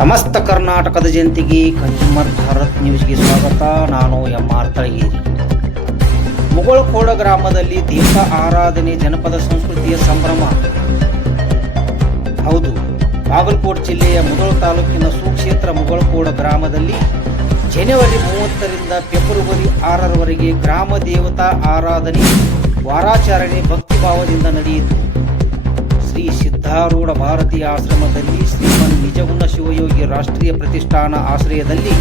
ಸಮಸ್ತ ಕರ್ನಾಟಕದ ಜನತೆಗೆ ಕನ್ಸ್ಯೂಮರ್ ಭಾರತ್ ನ್ಯೂಸ್ಗೆ ಸ್ವಾಗತ. ನಾನು ಎಂ.ಆರ್. ತಳಗೇರಿ. ಮುಗಳಖೋಡ ಗ್ರಾಮದಲ್ಲಿ ದೇವತಾ ಆರಾಧನೆ, ಜನಪದ ಸಂಸ್ಕೃತಿಯ ಸಂಭ್ರಮ. ಹೌದು, ಬಾಗಲಕೋಟೆ ಜಿಲ್ಲೆಯ ಮುಧೋಳ ತಾಲೂಕಿನ ಸುಕ್ಷೇತ್ರ ಮುಗಳಖೋಡ ಗ್ರಾಮದಲ್ಲಿ ಜನವರಿ 30ರಿಂದ ಫೆಬ್ರವರಿ 6ರವರೆಗೆ ಗ್ರಾಮ ದೇವತಾ ಆರಾಧನೆ ವಾರಾಚರಣೆ ಭಕ್ತಿಭಾವದಿಂದ ನಡೆಯಿತು. ಶ್ರೀ ಸಿದ್ಧಾರೂಢ ಭಾರತೀಯ ಆಶ್ರಮದಲ್ಲಿ ಶ್ರೀಮನ್ ನಿಜಗುಣ ಶಿವಯೋಗಿ ರಾಷ್ಟ್ರೀಯ ಪ್ರತಿಷ್ಠಾನ ಆಶ್ರಯದಲ್ಲಿ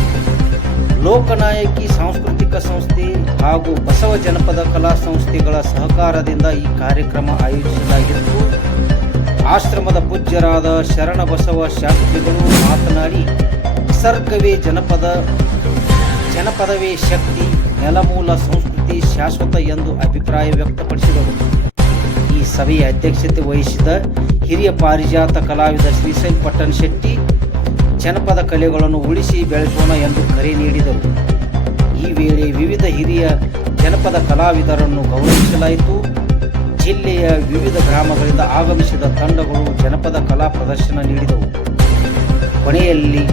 ಲೋಕನಾಯಕಿ ಸಾಂಸ್ಕೃತಿಕ ಸಂಸ್ಥೆ ಹಾಗೂ ಬಸವ ಜನಪದ ಕಲಾ ಸಂಸ್ಥೆಗಳ ಸಹಕಾರದಿಂದ ಈ ಕಾರ್ಯಕ್ರಮ ಆಯೋಜಿಸಲಾಗಿತ್ತು. ಆಶ್ರಮದ ಪೂಜ್ಯರಾದ ಶರಣ ಬಸವ ಶಾಸ್ತ್ರಿಗಳು ಮಾತನಾಡಿ, ನಿಸರ್ಗವೇ ಜನಪದವೇ ಶಕ್ತಿ, ನೆಲಮೂಲ ಸಂಸ್ಕೃತಿ ಶಾಶ್ವತ ಎಂದು ಅಭಿಪ್ರಾಯ ವ್ಯಕ್ತಪಡಿಸಿದರು. ಈ ಸಭೆಯ ಅಧ್ಯಕ್ಷತೆ ವಹಿಸಿದ ಹಿರಿಯ ಪಾರಿಜಾತ ಕಲಾವಿದ ಶ್ರೀಶೈಲ್ ಪಟ್ಟಣ ಶೆಟ್ಟಿ, ಜನಪದ ಕಲೆಗಳನ್ನು ಉಳಿಸಿ ಬೆಳೆಸೋಣ ಎಂದು ಕರೆ ನೀಡಿದರು. ಈ ವೇಳೆ ವಿವಿಧ ಹಿರಿಯ ಜನಪದ ಕಲಾವಿದರನ್ನು ಗೌರವಿಸಲಾಯಿತು. ಜಿಲ್ಲೆಯ ವಿವಿಧ ಗ್ರಾಮಗಳಿಂದ ಆಗಮಿಸಿದ ತಂಡಗಳು ಜನಪದ ಕಲಾ ಪ್ರದರ್ಶನ ನೀಡಿದವು. ಕೊನೆಯಲ್ಲಿ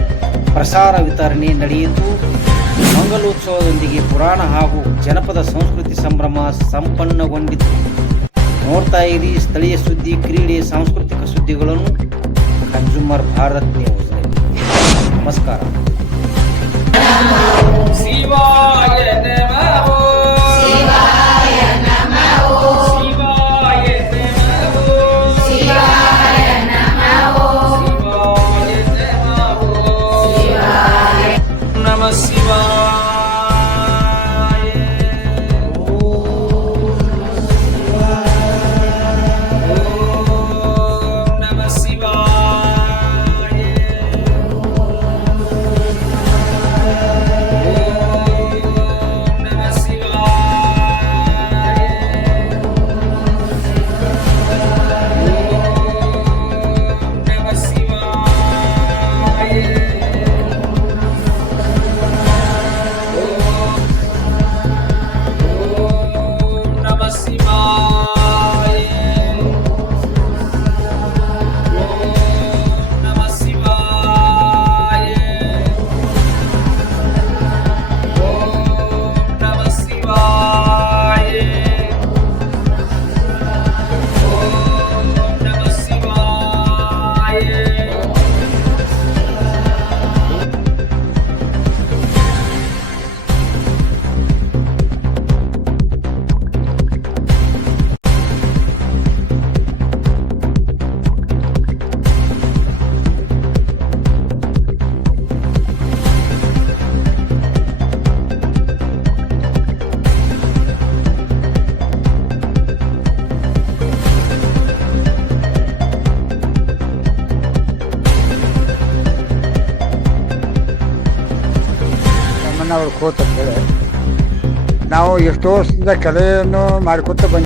ಪ್ರಸಾರ ವಿತರಣೆ ನಡೆಯಿತು. ಮಂಗಲೋತ್ಸವದೊಂದಿಗೆ ಪುರಾಣ ಹಾಗೂ ಜನಪದ ಸಂಸ್ಕೃತಿ ಸಂಭ್ರಮ ಸಂಪನ್ನಗೊಂಡಿತು. ನೋಡ್ತಾ ಇರಿ ಸ್ಥಳೀಯ ಸುದ್ದಿ, ಕ್ರೀಡೆ, ಸಾಂಸ್ಕೃತಿಕ ಸುದ್ದಿಗಳನ್ನು ಕನ್ಸ್ಯೂಮರ್ ಭಾರತ್ ನ್ಯೂಸ್. ನಮಸ್ಕಾರ. ಅವ್ರು ಕೋತ ನಾವು ಎಷ್ಟೋ ವರ್ಷದಿಂದ ಕಲೆಯನ್ನು ಮಾಡ್ಕೊತ ಬಂದ